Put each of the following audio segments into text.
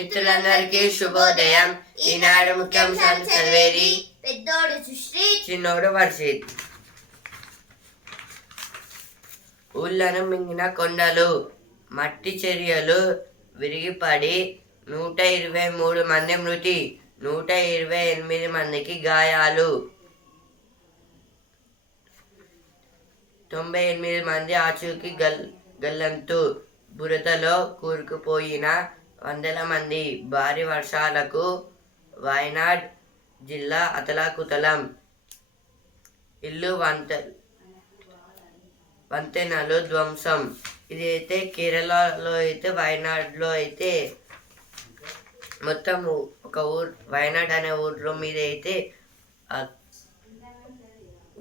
మిత్రులందరికీ శుభోదయం. ఈనాడు ముఖ్యాంశాలు చదివేది పెద్దోడు సుశ్రీత్. చిన్నోడు వర్షిత్. ఊళ్ళను మింగిన కొండలు మట్టి చర్యలు విరిగిపడి నూట ఇరవై మూడు మంది మృతి నూట ఇరవై ఎనిమిది మందికి గాయాలు. తొంభై ఎనిమిది మంది ఆచూకీ గల్ గల్లంతు బురదలో కూరుకుపోయిన వందల మంది భారీ వర్షాలకు వయనాడ్ జిల్లా అతలాకుతలం. ఇల్లు వంత వంతెనలు ధ్వంసం. ఇది అయితే కేరళలో అయితే వయనాడ్లో అయితే మొత్తం ఒక ఊరు వయనాడ్ అనే ఊర్లో మీద అయితే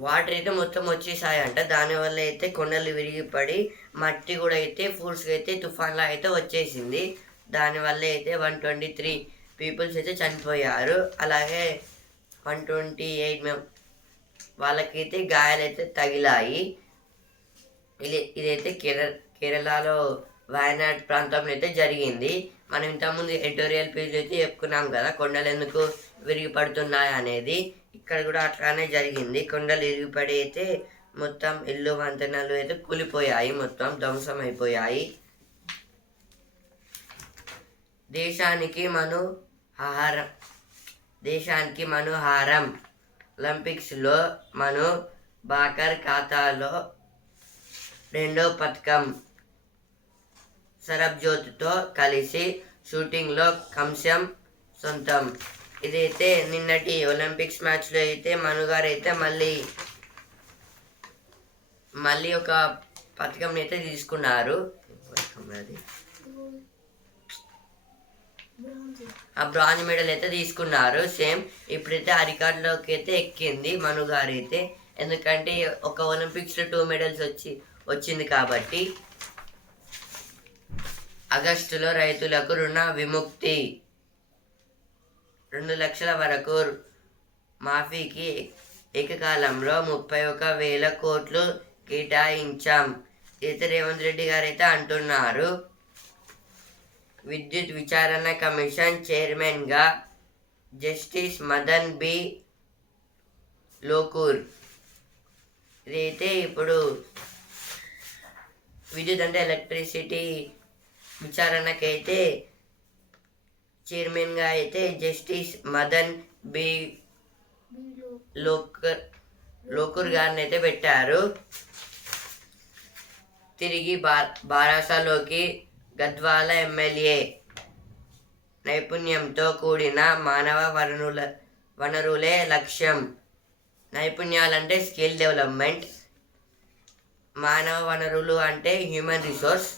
వాటర్ అయితే మొత్తం వచ్చేసాయంట. దానివల్ల అయితే కొండలు విరిగిపడి మట్టి కూడా అయితే ఫోర్స్గా అయితే తుఫాన్లా అయితే వచ్చేసింది. దానివల్ల అయితే వన్ ట్వంటీ త్రీ పీపుల్స్ అయితే చనిపోయారు. అలాగే వన్ ట్వంటీ ఎయిట్ మెం వాళ్ళకైతే గాయాలైతే తగిలాయి. ఇది ఇదైతే కేర కేరళలో వయనాడ్ ప్రాంతంలో అయితే జరిగింది. మనం ఇంతకుముందు ఎడిటోరియల్ పేజ్ అయితే చెప్పుకున్నాం కదా కొండలు ఎందుకు విరిగిపడుతున్నాయి అనేది. ఇక్కడ కూడా అట్లానే జరిగింది. కొండలు విరిగిపడి అయితే మొత్తం ఇల్లు వంతెనలు అయితే కూలిపోయాయి మొత్తం ధ్వంసం అయిపోయాయి. దేశానికి మను ఆహారం దేశానికి మనుహారం. ఒలింపిక్స్లో మను బాకర్ ఖాతాలో రెండో పథకం సరబ్జ్యోతితో కలిసి షూటింగ్లో కంశం సొంతం. ఇదైతే నిన్నటి ఒలింపిక్స్ మ్యాచ్లో అయితే మనుగారు అయితే మళ్ళీ మళ్ళీ ఒక పథకం అయితే తీసుకున్నారు అది? ఆ బ్రాంజ్ మెడల్ అయితే తీసుకున్నారు. సేమ్ ఇప్పుడైతే ఆ రికార్డులోకి అయితే ఎక్కింది మను గారు అయితే ఎందుకంటే ఒక ఒలింపిక్స్లో టూ మెడల్స్ వచ్చి వచ్చింది కాబట్టి. ఆగస్టులో రైతులకు రుణ విముక్తి. రెండు లక్షల వరకు మాఫీకి ఏకకాలంలో ముప్పై ఒక వేల కోట్లు కేటాయించాం. అయితే రేవంత్ రెడ్డి గారు అయితే అంటున్నారు. విద్యుత్ విచారణ కమిషన్ చైర్మన్గా జస్టిస్ మదన్ బి. లోకూర్. ఇదైతే ఇప్పుడు విద్యుత్ అంటే ఎలక్ట్రిసిటీ విచారణకైతే చైర్మన్గా అయితే జస్టిస్ మదన్ బి. లోకర్ లోకూర్ గారిని అయితే పెట్టారు. తిరిగి బా బారాసాలోకి గద్వాల ఎమ్మెల్యే నైపుణ్యంతో కూడిన మానవ వనరుల వనరులే లక్ష్యం. నైపుణ్యాలంటే స్కిల్ డెవలప్మెంట్. మానవ వనరులు అంటే హ్యూమన్ రిసోర్స్.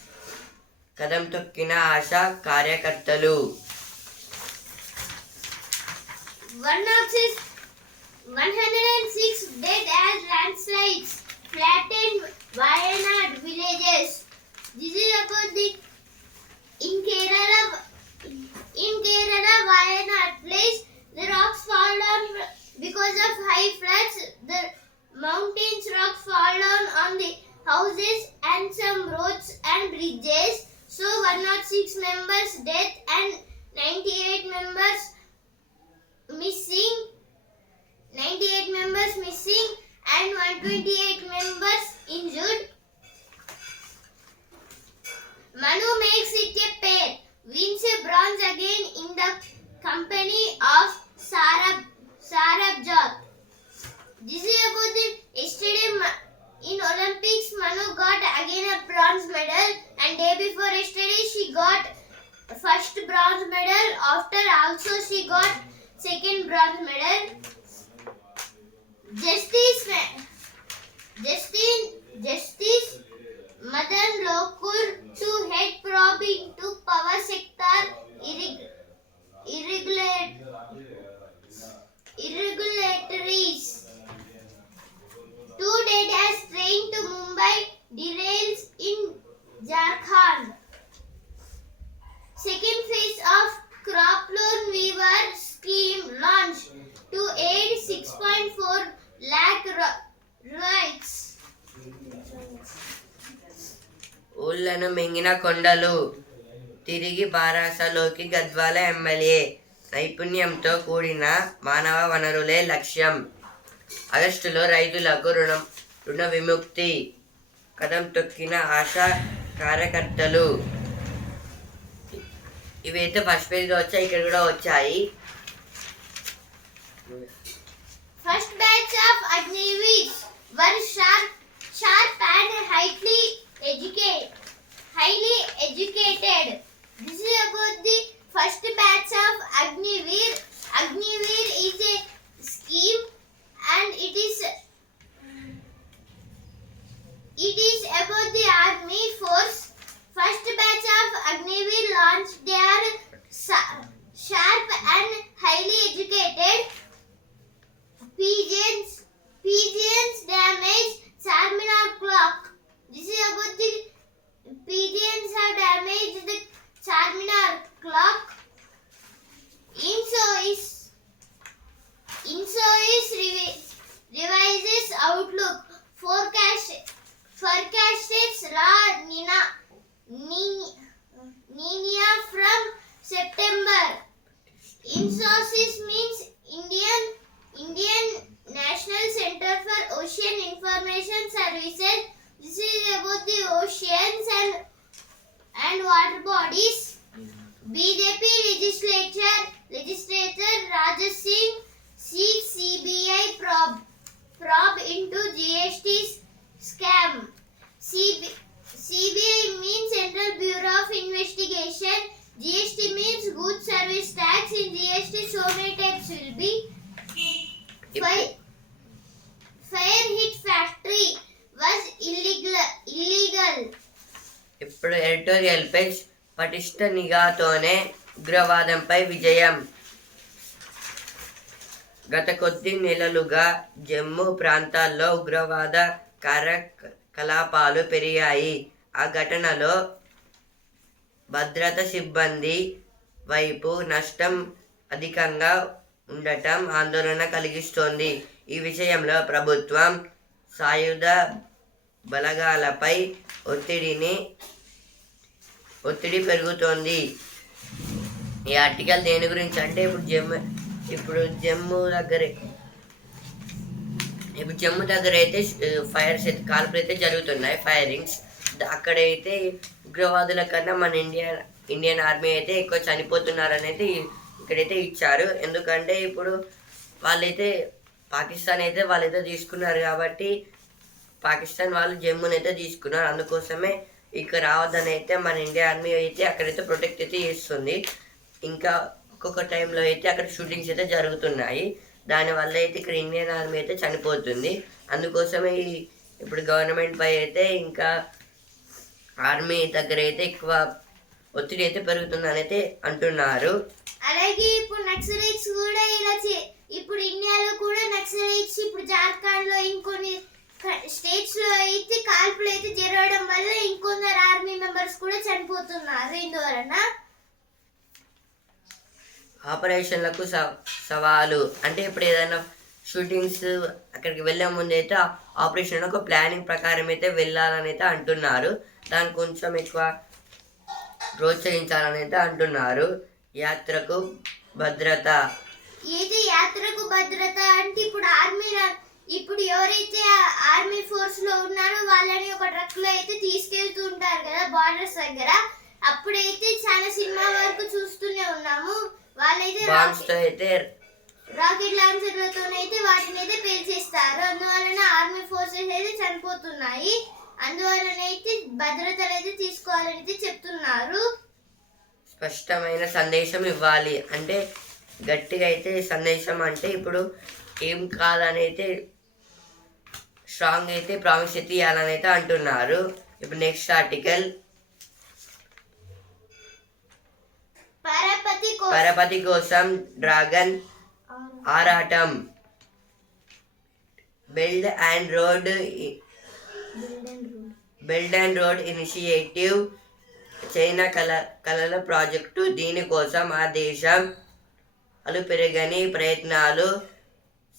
కదం తొక్కిన ఆశ కార్యకర్తలు. 106 106 dead as landslides flattened Wayanad villages. This is about the in Kerala in Kerala Wayanad place the rocks fall down because of high floods. The mountains rocks fall down on the houses and some roads and bridges. So 106 members death and 98 members missing 98 members missing and 128 members injured manu makes it a pair. Wins a bronze again in the company of sarab sarabjot this is about the yesterday in olympics manu got again a bronze medal and day before yesterday she got first bronze medal. After also she got second bronze medal. Justice, Justice, Justice Madan Lokur to head probe into power sector irreg- irregular, ఊళ్ళను కొండలు తిరిగి బారాసలోకి Gadwal MLA నైపుణ్యంతో కూడిన మానవ వనరులే లక్ష్యం. ఆగస్టులో రైతులకు రుణం రుణ విముక్తి కదం తొక్కిన ఆశా కార్యకర్తలు. ఇవైతే ఫస్ట్ పేజ్లో వచ్చాయి ఇక్కడ కూడా వచ్చాయి. ఫస్ట్ బ్యాచ్ ఆఫ్ Agniveers వర్ sharp, sharp and highly educate. Highly educated. This is about the editorial పటిష్ట నిఘాతోనే ఉగ్రవాదంపై విజయం. గత కొద్ది నెలలుగా జమ్మూ ప్రాంతాల్లో ఉగ్రవాద కార్యకలాపాలు పెరిగాయి. ఆ ఘటనలో భద్రత సిబ్బంది వైపు నష్టం అధికంగా ఉండటం ఆందోళన కలిగిస్తోంది. ఈ విషయంలో ప్రభుత్వం సాయుధ బలగాలపై ఒత్తిడిని ఒత్తిడి పెరుగుతోంది. ఈ ఆర్టికల్ దేని గురించి అంటే ఇప్పుడు జమ్ము ఇప్పుడు జమ్మూ దగ్గర. ఇప్పుడు జమ్మూ దగ్గర అయితే ఫైర్స్ అయితే కాల్పులు అయితే జరుగుతున్నాయి ఫైరింగ్స్. అక్కడైతే ఉగ్రవాదుల కన్నా మన ఇండియన్ ఇండియన్ ఆర్మీ అయితే ఎక్కువ చనిపోతున్నారు అనేది ఇక్కడైతే ఇచ్చారు. ఎందుకంటే ఇప్పుడు వాళ్ళైతే పాకిస్తాన్ అయితే వాళ్ళైతే తీసుకున్నారు కాబట్టి పాకిస్తాన్ వాళ్ళు జమ్మూని అయితే తీసుకున్నారు. అందుకోసమే ఇక్కడ రావద్దని అయితే మన ఇండియా ఆర్మీ అయితే అక్కడైతే ప్రొటెక్ట్ అయితే చేస్తుంది. ఇంకా ఒక్కొక్క టైంలో అయితే అక్కడ షూటింగ్స్ అయితే జరుగుతున్నాయి. దానివల్ల అయితే ఇక్కడ ఇండియన్ ఆర్మీ అయితే చనిపోతుంది. అందుకోసమే ఈ ఇప్పుడు గవర్నమెంట్ పై అయితే ఇంకా ఆర్మీ దగ్గర అయితే ఎక్కువ ఒత్తిడి అయితే పెరుగుతుందని అయితే అంటున్నారు. అలాగే ఇప్పుడు నక్సలైట్స్ కూడా ఇలా చే- ఇప్పుడు ఇండియాలో కూడా నక్సలైట్స్ ఇప్పుడు జార్ఖండ్లో ఇంకొన్ని స్టేట్స్లో అయితే కాల్పులు అయితే జరగడం వల్ల ఇంకొందరు ఆర్మీ మెంబర్స్ కూడా చనిపోతున్నారు. ఇందువలన ఆపరేషన్లకు సవాలు. అంటే ఇప్పుడు ఏదైనా షూటింగ్స్ అక్కడికి వెళ్ళే ముందు అయితే ఆపరేషన్ ఒక ప్లానింగ్ ప్రకారం అయితే వెళ్ళాలని అయితే అంటున్నారు. దాన్ని కొంచెం ఎక్కువ ప్రోత్సహించాలని అయితే అంటున్నారు. యాత్రకు భద్రత. ఏది యాత్రకు భద్రత? అంటే ఇప్పుడు ఆర్మీ ఇప్పుడు ఎవరైతే ఆర్మీ ఫోర్స్లో ఉన్నారో వాళ్ళని ఒక ట్రక్లో అయితే తీసుకెళ్తూ ఉంటారు కదా బార్డర్స్ దగ్గర. అప్పుడైతే చాలా సినిమా వరకు చూస్తూనే ఉన్నాము. వాళ్ళైతే బాంబ్స్తో అయితే రాకెట్ వాటిని అయితే పేల్చేస్తారు. అందువలన ఆర్మీ ఫోర్సెస్ అయితే చనిపోతున్నాయి. అందువలన అయితే భద్రతలు అయితే తీసుకోవాలని అయితే చెప్తున్నారు. స్పష్టమైన సందేశం ఇవ్వాలి. అంటే గట్టిగా అయితే సందేశం అంటే ఇప్పుడు ఏం కాదని అయితే స్ట్రాంగ్ అయితే ప్రామిస్ అయితే ఇవ్వాలని అయితే అంటున్నారు. ఇప్పుడు నెక్స్ట్ ఆర్టికల్. పరపతి కోసం డ్రాగన్ ఆరాటం. Belt and road belt and road. Initiative China కల కలల ప్రాజెక్టు దీనికోసం ఆ దేశం అలు పెరగని ప్రయత్నాలు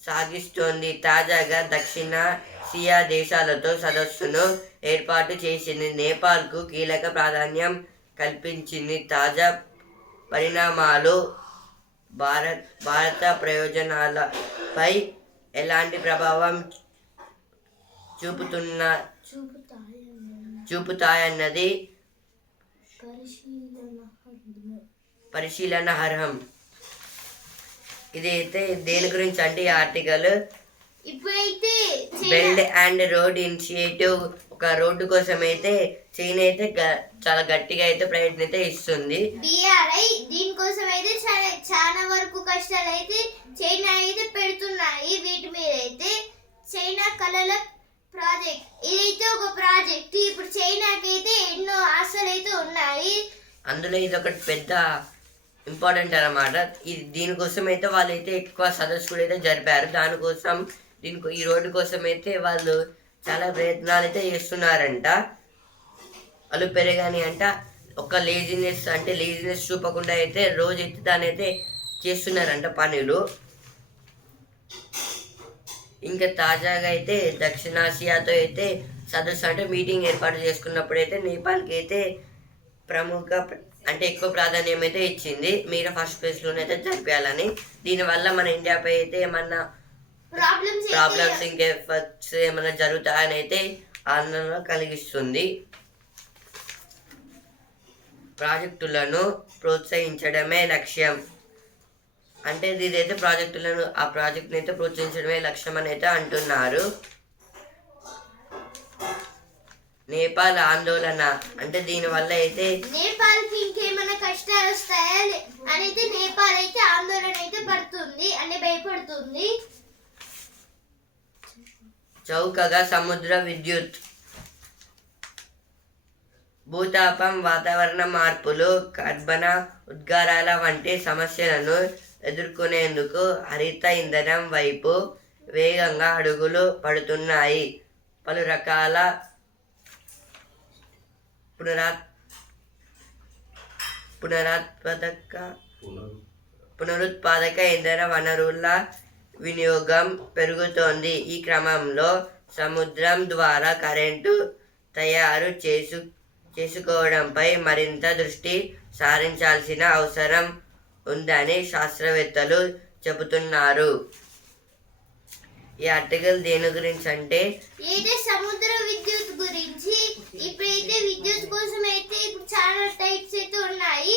సాగిస్తోంది. తాజాగా దక్షిణ సియా దేశాలతో సదస్సును ఏర్పాటు చేసింది. నేపాల్కు కీలక ప్రాధాన్యం కల్పించింది. తాజా పరిణామాలు భారత్ భారత ప్రయోజనాలపై ఎలాంటి ప్రభావం చూపుతున్న చూపుతాయన్న చూపుతాయన్నది పరిశీలన పరిశీలన అర్హం ఇదైతే దేని గురించి అంటే ఈ ఆర్టికల్ ఇప్పుడైతే బెల్ట్ అండ్ రోడ్ ఇనిషియేటివ్ ఒక రోడ్డు కోసం అయితే చైనా అయితే చాలా గట్టిగా అయితే ప్రయత్నం అయితే ఇస్తుంది. బిఆర్ఐ దీనికోసం అయితే చాలా చాలా వరకు కష్టాలు అయితే చైనా అయితే పెడుతున్నాయి. వీటి మీద అయితే చైనా కళల ప్రాజెక్ట్. ఇదైతే ఒక ప్రాజెక్ట్. ఇప్పుడు చైనాకి అయితే ఎన్నో ఆశలు అయితే ఉన్నాయి. అందులో ఇది ఒకటి పెద్ద ఇంపార్టెంట్ అన్నమాట. ఇది దీనికోసం అయితే వాళ్ళు అయితే ఎక్కువ సదస్సు కూడా అయితే జరిపారు. దానికోసం దీనికి ఈ రోడ్డు కోసం అయితే వాళ్ళు చాలా ప్రయత్నాలు అయితే చేస్తున్నారంట. వాళ్ళు పెరగాని అంట. ఒక లేజినెస్ అంటే లేజినెస్ చూపకుండా అయితే రోజు అయితే దాని అయితే చేస్తున్నారంట పనులు. ఇంకా తాజాగా అయితే దక్షిణాసియాతో అయితే సదస్సు అంటే మీటింగ్ ఏర్పాటు చేసుకున్నప్పుడు అయితే నేపాల్కి అయితే ప్రముఖ అంటే ఎక్కువ ప్రాధాన్యం అయితే ఇచ్చింది. మీరు ఫస్ట్ ప్లేస్లోనైతే జరిపేయాలని. దీనివల్ల మన ఇండియాపై అయితే ఏమన్నా ప్రాబ్లమ్స్ ఇంకా ఎఫెక్ట్స్ ఏమైనా జరుగుతాయని అయితే ఆందోళన కలిగిస్తుంది ప్రాజెక్టులను ప్రోత్సహించడమే లక్ష్యం అంటే ఇదైతే ప్రాజెక్టులను ఆ ప్రాజెక్టుని అయితే ప్రోత్సహించడమే లక్ష్యం అని అయితే అంటున్నారు నేపాల్ ఆందోళన అంటే దీనివల్ల అయితే నేపాల్కి ఇంకేమైనా కష్టాలు వస్తాయా అని అయితే నేపాల్ అయితే ఆందోళన అయితే పడుతుంది అంటే భయపడుతుంది చౌకగా సముద్ర విద్యుత్. భూతాపం వాతావరణ మార్పులు కర్బన ఉద్గారాల వంటి సమస్యలను ఎదుర్కొనేందుకు హరిత ఇంధనం వైపు వేగంగా అడుగులు పడుతున్నాయి. పలు రకాల పునరా పునరుత్పాదక పునరుత్పాదక ఇంధన వనరుల వినియోగం పెరుగుతోంది. ఈ క్రమంలో సముద్రం ద్వారా కరెంటు తయారు చేసు చేసుకోవడంపై మరింత దృష్టి సారించాల్సిన అవసరం ఉందని శాస్త్రవేత్తలు చెబుతున్నారు. ఈ ఆర్టికల్ దేని గురించి అంటే ఏదైతే సముద్ర విద్యుత్ గురించి ఇప్పుడైతే విద్యుత్ కోసం అయితే ఇప్పుడు చాలా టైప్స్ అయితే ఉన్నాయి.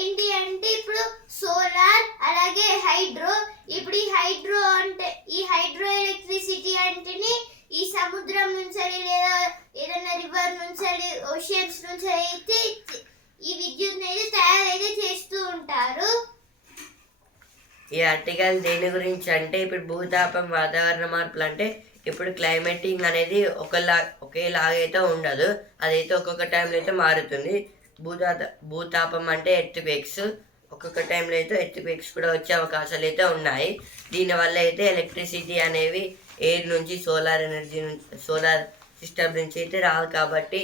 ఏంటి అంటే ఇప్పుడు సోలార్ అలాగే హైడ్రో. ఇప్పుడు ఈ హైడ్రో అంటే ఈ హైడ్రో ఎలక్ట్రిసిటీ అంటేనే ఈ సముద్రం నుంచి లేదా ఏదైనా రివర్ నుంచి ఓషియన్స్ నుంచి అయితే ఈ విద్యుత్ అయితే తయారైతే చేస్తూ ఉంటారు. ఈ ఆర్టికల్ దేని గురించి అంటే ఇప్పుడు భూతాపం వాతావరణ మార్పులు అంటే ఇప్పుడు క్లైమేటింగ్ అనేది ఒకలా ఒకేలాగా అయితే ఉండదు. అదైతే ఒక్కొక్క టైంలో అయితే మారుతుంది. భూతాత భూతాపం అంటే ఎర్త్క్వేక్స్ ఒక్కొక్క టైంలో అయితే ఎర్త్క్వేక్స్ కూడా వచ్చే అవకాశాలు అయితే ఉన్నాయి. దీనివల్ల అయితే ఎలక్ట్రిసిటీ అనేవి ఎయిర్ నుంచి సోలార్ ఎనర్జీ నుంచి సోలార్ సిస్టమ్ నుంచి అయితే రాదు కాబట్టి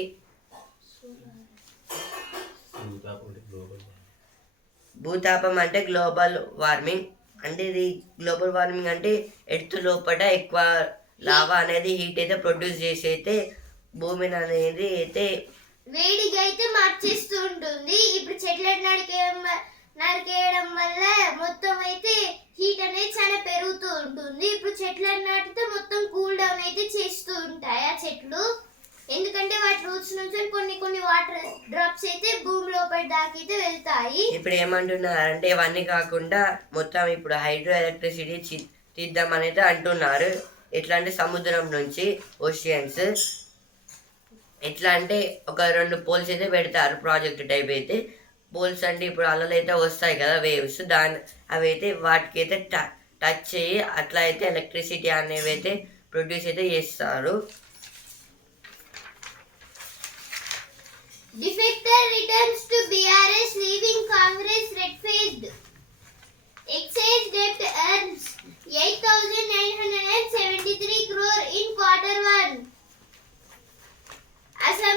భూతాపం అంటే గ్లోబల్ వార్మింగ్ అంటే ఇది గ్లోబల్ వార్మింగ్ అంటే ఎర్త్ లోపల ఎక్కువ లావా అనేది హీట్ అయితే ప్రొడ్యూస్ చేసి అయితే భూమిని అనేది అయితే వేడిగా అయితే మార్చేస్తూ ఉంటుంది ఇప్పుడు చెట్లను నరికేయడం నరికేయడం వల్ల మొత్తం అయితే హీట్ అనేది చాలా పెరుగుతూ ఉంటుంది ఇప్పుడు చెట్లను నాటితే మొత్తం కూల్ డౌన్ అయితే చేస్తూ ఉంటాయి ఆ చెట్లు. ఎందుకంటే వాటి రూట్స్ నుంచి కొన్ని కొన్ని వాటర్ డ్రాప్స్ అయితే భూమి లోపల దాకైతే వెళ్తాయి. ఇప్పుడు ఏమంటున్నారు అంటే ఇవన్నీ కాకుండా మొత్తం ఇప్పుడు హైడ్రో ఎలక్ట్రిసిటీ చి- తీద్దామని అయితే అంటున్నారు. ఎట్లా అంటే సముద్రం నుంచి ఓషియన్స్. ఎట్లా అంటే ఒక రెండు పోల్స్ అయితే పెడతారు ప్రాజెక్ట్ టైప్ అయితే. పోల్స్ అంటే ఇప్పుడు అలలు అయితే వస్తాయి కదా వేవ్స్ దాని అవి అయితే వాటికి అయితే టచ్ చేయి అట్లా అయితే ఎలక్ట్రిసిటీ అనేవి అయితే ప్రొడ్యూస్ అయితే చేస్తారు. Defector returns excise BRS leaving eight thousand nine hundred debt seventy three crore in quarter one As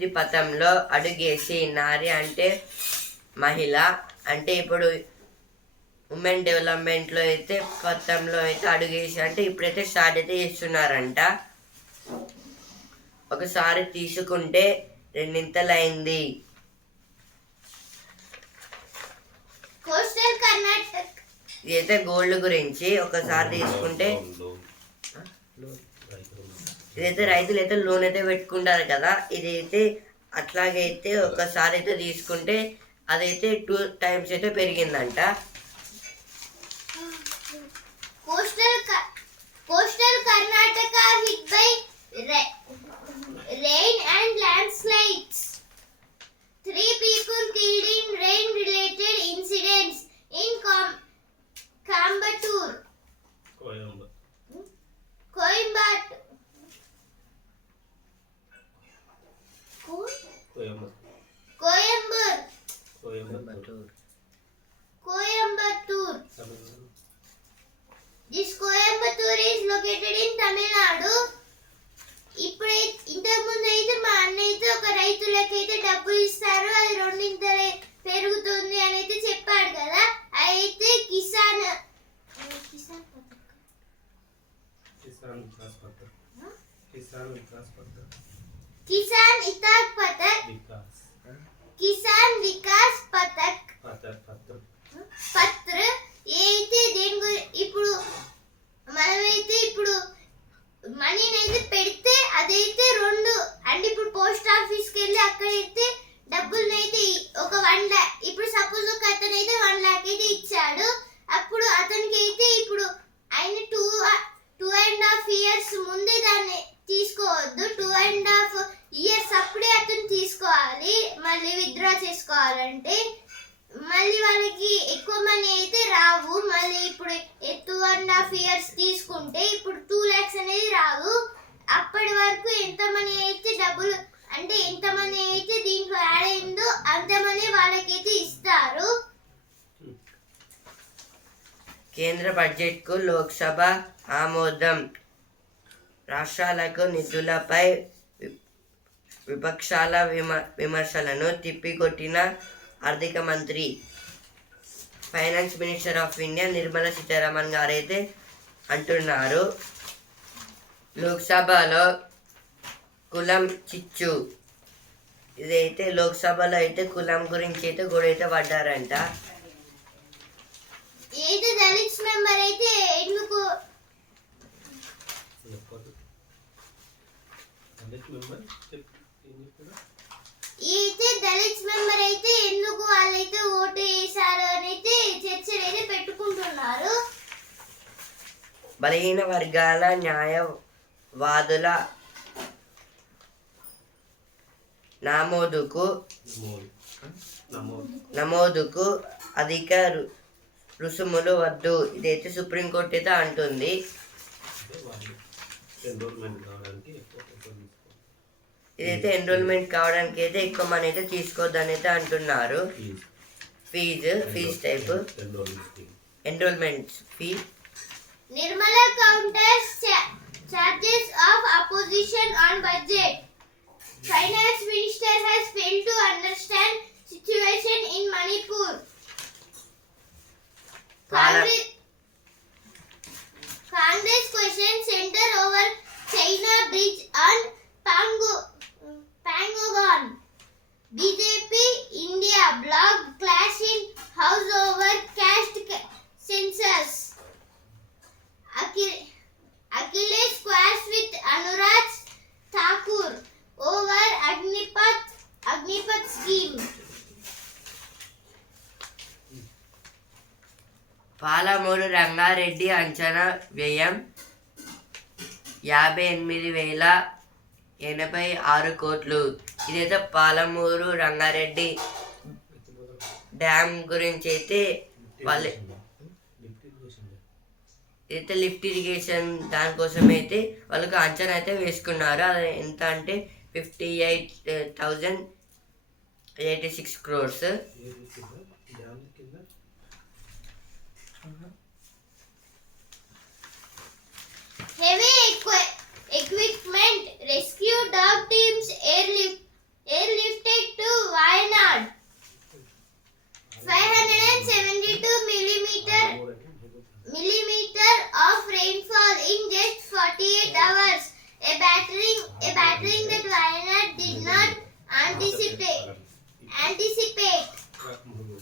అభివృద్ధి పథంలో అడుగేసి నారీ అంటే మహిళ. అంటే ఇప్పుడు ఉమెన్ డెవలప్మెంట్లో అయితే పథంలో అయితే అడుగేసి అంటే ఇప్పుడైతే స్టార్ట్ అయితే చేస్తున్నారంట. ఒకసారి తీసుకుంటే రెండింతలైంది. ఇదైతే గోల్డ్ గురించి. ఒకసారి తీసుకుంటే ఇదైతే రైతులు అయితే లోన్ అయితే పెట్టుకుంటారు కదా ఇదైతే అట్లాగైతే ఒకసారి అయితే తీసుకుంటే అదైతే టూ టైమ్స్ అయితే పెరిగిందంట. Coastal Karnataka hit by rain and land three people killed rain related incidents in com Coimbatore Coimbatore Coimbatore Coimbatore Coimbatore Coimbatore this Coimbatore is located in Tamil Nadu ఇప్పుడు ఇంతకుముందు అయితే మా అన్న అయితే ఒక రైతులకైతే డబ్బు ఇస్తారు అది రెండింతలే పెరుగుతుంది అని అయితే చెప్పాడు కదా. అయితే కిసాన్ కిసాన్ కిసాన్ కిసాన్ వికాస్ పత్ర కిసాన్ ఇతాక్ పథక్ కిసాన్ వికాస్ పథక్ పత్ర పత్ర ఏదైతే దేని గురి ఇప్పుడు మనమైతే ఇప్పుడు మనీని అయితే పెడితే అదైతే రెండు అంటే ఇప్పుడు పోస్ట్ ఆఫీస్కి వెళ్ళి అక్కడ అయితే డబ్బులు అయితే ఒక వన్ ల్యాక్ ఇప్పుడు సపోజ్ ఒక అతను అయితే వన్ లాక్ అయితే ఇచ్చాడు అప్పుడు అతనికి అయితే ఇప్పుడు ఆయన two two and half years ముందే దాన్ని తీసుకోవద్దు టూ అండ్ హాఫ్ ఇయర్స్ అప్పుడే అతను తీసుకోవాలి మళ్ళీ విత్డ్రా చేసుకోవాలంటే. మళ్ళీ వాళ్ళకి ఎక్కువ మనీ అయితే రావు. మళ్ళీ ఇప్పుడు టూ అండ్ హాఫ్ ఇయర్స్ తీసుకుంటే ఇప్పుడు టూ ల్యాక్స్ అనేది రావు. అప్పటి వరకు ఎంత మనీ అయితే డబ్బులు అంటే ఎంత మనీ అయితే దీంట్లో యాడ్ అయిందో అంత మనీ వాళ్ళకైతే ఇస్తారు. కేంద్ర బడ్జెట్కు లోక్సభ ఆమోదం. రాష్ట్రాలకు నిధులపై విపక్షాల విమ విమర్శలను తిప్పికొట్టిన ఆర్థిక మంత్రి finance minister of India Nirmala Sitharaman గారైతే అంటున్నారు. లోక్సభలో కులం చిచ్చు. ఇదైతే లోక్సభలో అయితే కులం గురించి అయితే గొడవ అయితే పడ్డారంట ఏదో దళిత్స్ మెంబర్ అయితే ఎందుకు చెప్పదు దళిత్ మెంబర్ చెప్ ఏం చెప్పాడు అయితే దళిత్స్ మెంబర్ అయితే ఎందుకు వాళ్ళైతే ఓటు వేశారు అని అయితే చర్చలు అయితే పెట్టుకుంటున్నారు బలహీన వర్గాల న్యాయవాదుల నమోదుకు నమోదు నమోదు నమోదుకు అధిక రుసుములు వద్దు. ఇదైతే సుప్రీంకోర్టు అయితే అంటుంది. ఇదైతే ఎన్రోల్మెంట్ కావడానికి అయితే ఎక్కువ మనీ అయితే తీసుకోవద్దని అయితే అంటున్నారు. Fees fees type enrolment fee Nirmala counters cha- charges of opposition on budget. Finance minister has failed to understand situation in Manipur. Congress, Palamuru Rangareddy అంచనా వ్యయం యాభై ఎనిమిది వేల ఎనభై ఆరు కోట్లు. ఇదైతే పాలమూరు రంగారెడ్డి డ్యామ్ గురించి అయితే వాళ్ళు అయితే లిఫ్ట్ ఇరిగేషన్ దానికోసం అయితే వాళ్ళకి అంచనా అయితే వేసుకున్నారు. అది ఎంత అంటే fifty eight thousand eighty six crores. Heavy equi- equipment rescue dog teams airlift airlifted to Wayanad. 572 millimeter millimeter of rainfall in just 48 hours. A battering a battering that Wayanad did not anticipate. Anticipate.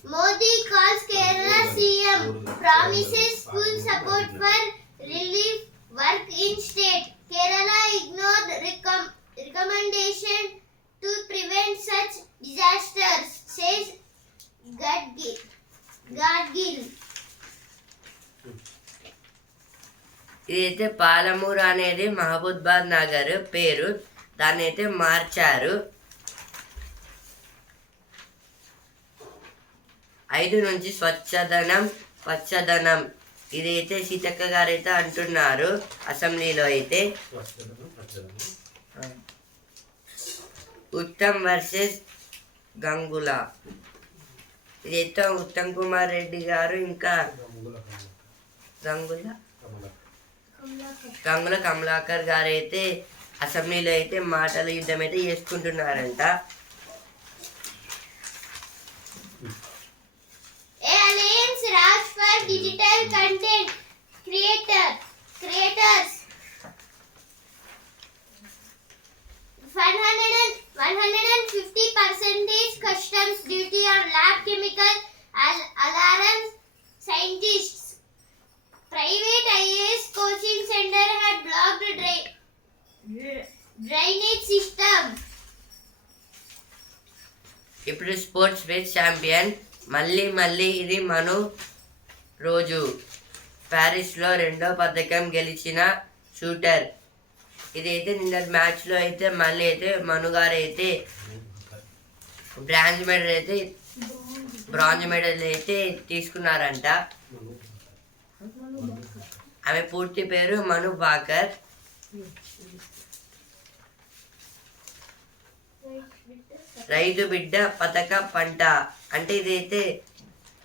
Modi calls Kerala CM, promises full support for relief work in state. Kerala ignored recom- recommendation to prevent such disasters, says Gadgil. Gadgil. ఇదైతే పాలమూరు అనేది మహబూబాద్ నగర్ పేరు దాన్ని అయితే మార్చారు ఐదు నుంచి స్వచ్ఛదనం పచ్చదనం ఇదైతే సీతక్క గారు అయితే అంటున్నారు అసెంబ్లీలో అయితే. ఉత్తమ్ వర్సెస్ గంగుల. ఇదైతే ఉత్తమ్ కుమార్ రెడ్డి గారు ఇంకా గంగుల? గంగుల గంగుల కమలాకర్ గారు అయితే అసెంబ్లీలో అయితే మాటల యుద్ధం అయితే చేసుకుంటున్నారంట. Raj for digital content creator creators. 150 percentage customs duty on lab chemical al alarm scientists. Private IAS coaching center had blocked dra drainage system. April Sports Race Champion మళ్ళీ మళ్ళీ ఇది మను రోజు. ప్యారిస్లో రెండో పథకం గెలిచిన షూటర్. ఇదైతే నిన్న మ్యాచ్లో అయితే మళ్ళీ అయితే మను గారు అయితే బ్రాంజ్ మెడల్ అయితే బ్రాంజ్ మెడల్ అయితే తీసుకున్నారంట. ఆమె పూర్తి పేరు మను బాకర్ రైతు బిడ్డ పథక పంట. అంటే ఇదైతే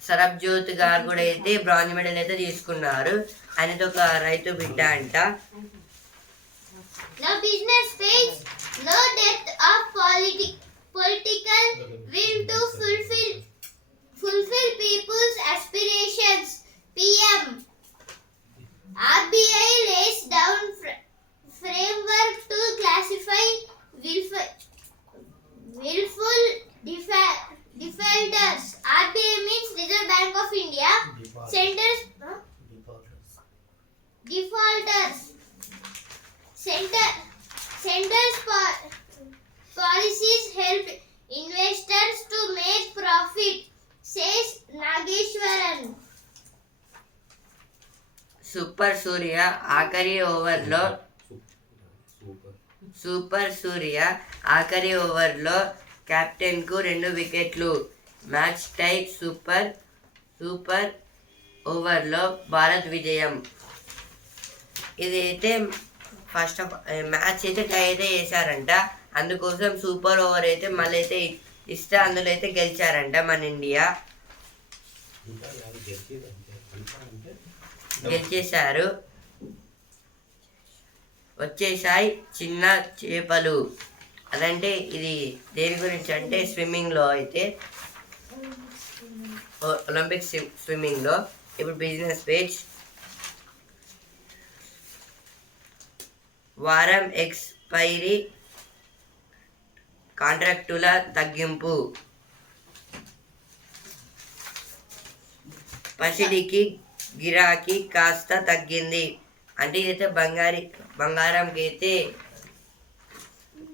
సరబ్ జ్యోత్ గారు కూడా అయితే బ్రాంజ్ మెడల్ అయితే తీసుకున్నారు అనేది ఒక రైతు బిడ్డ అంట Now business page, no depth of politi- political will to fulfill fulfill people's aspirations. PM. RBI lays down fr- framework to classify willful, willful defa- defaulters. RBI means Reserve Bank of India. Centers. huh? defaulters center centers po- policies help investors to make profit says nageshwaran super Surya ఆఖరి ఓవర్లో super Surya ఆఖరి ఓవర్లో కెప్టెన్కు రెండు వికెట్లు. Match tie super super ఓవర్లో భారత్ విజయం. ఇది అయితే ఫస్ట్ ఆఫ్ మ్యాచ్ అయితే టై అయితే వేశారంట అందుకోసం సూపర్ ఓవర్ అయితే మళ్ళీ అయితే ఇస్తే అందులో అయితే గెలిచారంట మన ఇండియా. గెలిచేశారు. వచ్చేసాయి చిన్న చేపలు. అదంటే ఇది దేని గురించి అంటే స్విమ్మింగ్లో అయితే ఒలింపిక్ స్విమ్ స్విమ్మింగ్లో ఇప్పుడు బిజినెస్ పేజ్ వారం ఎక్స్పైరీ కాంట్రాక్టుల తగ్గింపు. పసిడికి గిరాకీ కాస్త తగ్గింది. అంటే ఇదైతే బంగారి బంగారంకి అయితే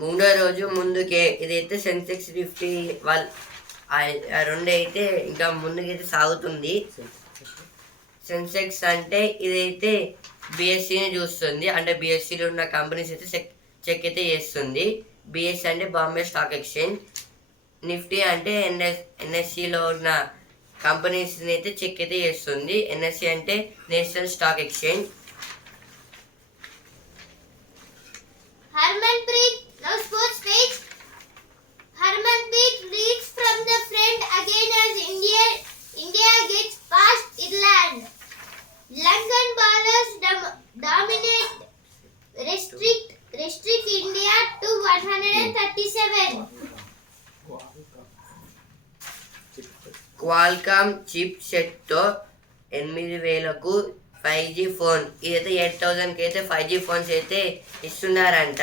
మూడో రోజు ముందుకే ఇదైతే సెన్సెక్స్ ఫిఫ్టీ వన్ ఆ రెండు అయితే ఇంకా ముందుకైతే సాగుతుంది. సెన్సెక్స్ అంటే ఇదైతే బిఎస్సిని చూస్తుంది. అంటే బిఎస్సిలో ఉన్న కంపెనీస్ అయితే చెక్ చెక్ అయితే చేస్తుంది. బిఎస్సి అంటే బాంబే స్టాక్ ఎక్స్చేంజ్. నిఫ్టీ అంటే ఎన్ఎస్ ఎన్ఎస్సిలో ఉన్న కంపెనీస్ని అయితే చెక్ అయితే చేస్తుంది. ఎన్ఎస్సి అంటే national stock exchange. Qualcomm chip సెట్తో ఎనిమిది వేలకు ఫైవ్ జీ ఫోన్ ఇదైతే ఎయిట్ థౌజండ్కి అయితే ఫైవ్ జీ ఫోన్స్ అయితే ఇస్తున్నారంట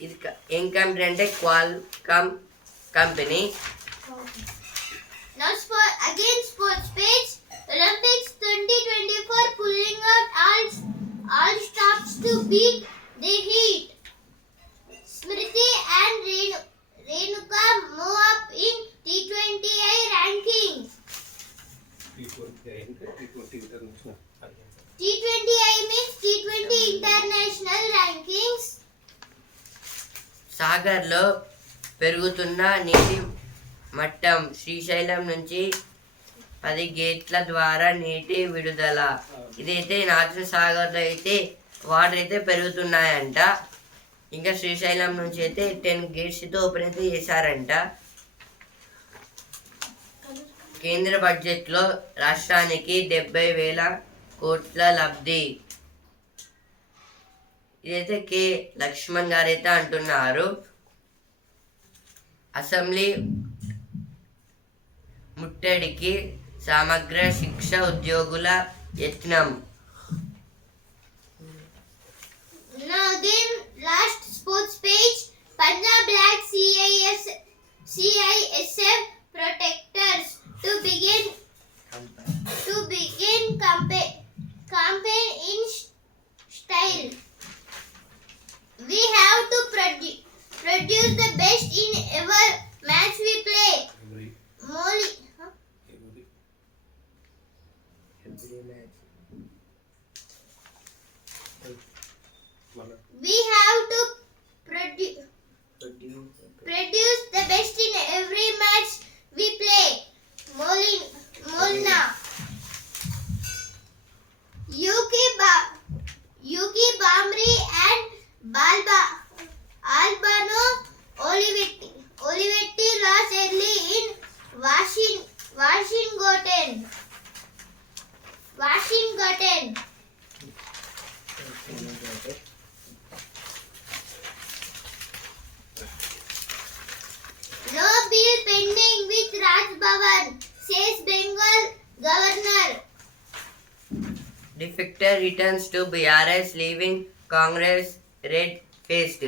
ఇది ఏం కంపెనీ అంటే Qualcomm company Now sport again sports page. Olympics 2024 pulling out all all stops to beat the heat. సాగర్లో పెరుగుతున్న నీటి మట్టం శ్రీశైలం నుంచి పది గేట్ల ద్వారా నీటి విడుదల. ఇదైతే నాగార్జున సాగర్లో అయితే వాటర్ అయితే పెరుగుతున్నాయంట. ఇంకా శ్రీశైలం నుంచి అయితే టెన్ గేట్స్ అయితే ఓపెన్ అయితే చేశారంట. కేంద్ర బడ్జెట్లో రాష్ట్రానికి డెబ్బై వేల కోట్ల లబ్ధి. ఇదైతే కే లక్ష్మణ్ గారు అయితే అంటున్నారు. అసెంబ్లీ ముట్టడికి సమగ్ర శిక్ష ఉద్యోగుల యత్నం. Last Washington. No bill pending with Raj Bhavan, says Bengal Governor. Defector returns to BRS, leaving Congress red-faced.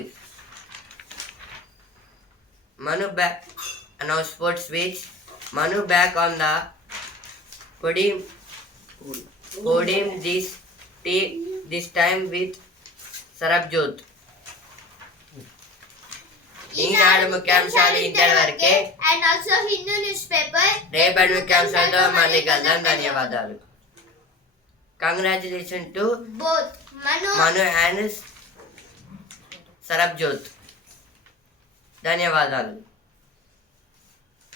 Manu back. Now sports switch. Manu back on the podium. Podium this t- this time with Sarabjot. Eenadu ముఖ్యాంశాలు inter వరకే and also Hindu news paper రేపటి ముఖ్యాంశాలతో మళ్ళీ కలుద్దాం ధన్యవాదాలు congratulation to both Manu Manu and Sarabjot ధన్యవాదాలు